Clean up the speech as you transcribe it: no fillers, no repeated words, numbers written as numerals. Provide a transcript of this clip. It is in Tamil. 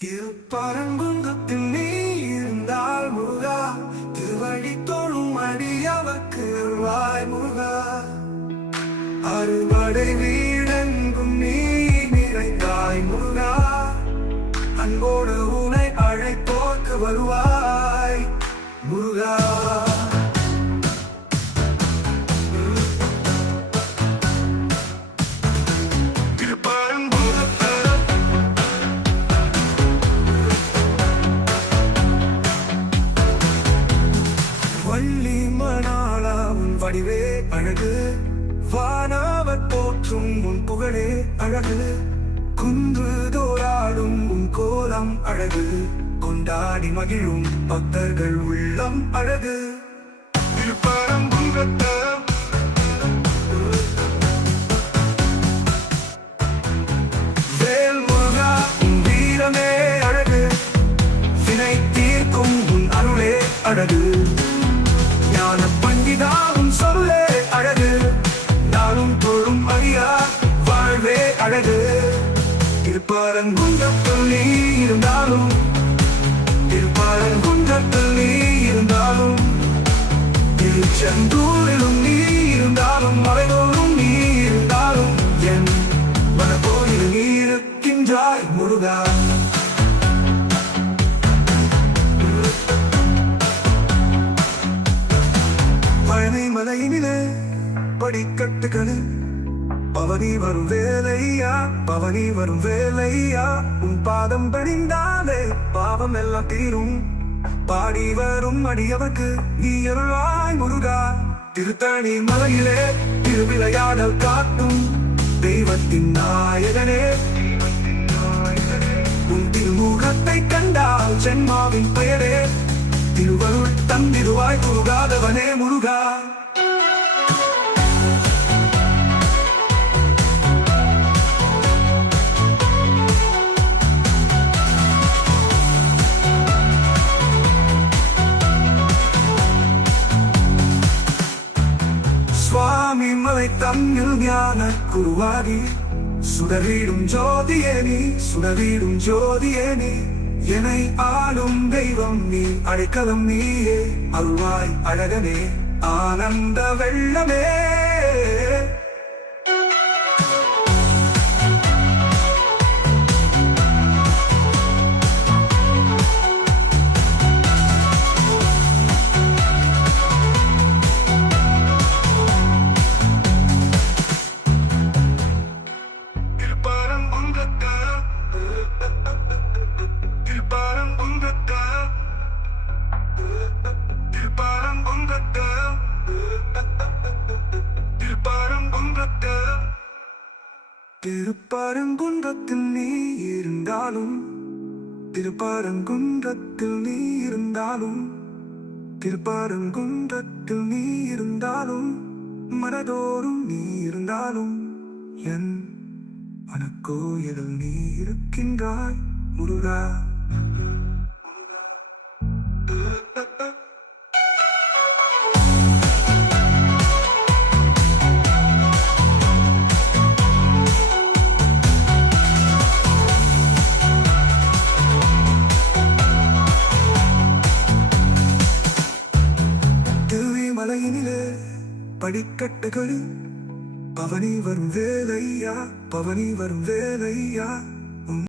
திருப்பரங்குன்றத்தில் நீ இருந்தால் முருகா, திருவடி தொழும் அடியவர்க்கு அருள்வாய் முருகா. அறுபடை வீடெங்கும் நீ நிறைந்தாய் முருகா, அன்போடு உனை அழைப்போர்க்கு வருவாய் முருகா. வள்ளி மணாளா உன் வடிவே அழகு, வானவர் போற்றும் உன் புகழே அழகு. குன்று தோறாடும் உன் கோலம் அழகு, கொண்டாடி மகிழும் பக்தர்கள் உள்ளம் அழகு. திருப்பரங்குன்றத்த வேல் முருகா உன் வீரமே அழகு, வினை தீர்க்கும் உன் அருளே அழகு. ஞான பண்டிதாவும் சொல்லே அழகு, நாளும் தொழும் ஐயா வாழ்வே அழகு. திருப்பரங்குன்றத்தில் நீ இருந்தாலும், திருப்பரங்குன்றத்தில் நீ இருந்தாலும், திருச்செந்தூரிலும் நீ இருந்தாலும், மலைதோறும் நீ இருந்தாலும், என் மனக்கோயில் நீ இருக்கின்றாய் முருகா. பழனி மலையினிலே படிக்கட்டுகளு, பவனி வரும் வேலையா, பவனி வரும் வேலையா. உன் பாதம் பணிந்தாலே பாவம் எல்லாம் தீரும், பாடி வரும் அடியவர்க்கு நீ அருள்வாய் முருகா. திருத்தணி மலையிலே திருவிளையாடல் காட்டும் தெய்வத்தின் நாயகனே, உன் திருமுகத்தை கண்டால் ஜென்மாவின் பெயரே திருவருள் தந்திருவாய் முருகாதவனே முருகா. சுவாமி மலை தம்மில் ஞான குருவாகி, சுடரிடும் ஜோதியே நீ, சுடரிடும் ஜோதியே நீ. என்னை ஆளும் தெய்வம் நீ, அடைக்கலம் நீயே, அருள்வாய் அழகனே ஆனந்த வெள்ளமே. திருப்பரங்குன்றத்தில் நீ இருந்தாலும், திருப்பரங்குன்றத்தில் நீ இருந்தாலும், திருப்பரங்குன்றத்தில் நீ இருந்தாலும், மனதோறும் நீ இருந்தாலும், என் மனக்கோயிலில் நீ இருக்கின்றாய் முருகா. மலையினிலே படிக்கட்டுகள், பவனி வரும் வேலையா, பவனி வரும் வேலையா.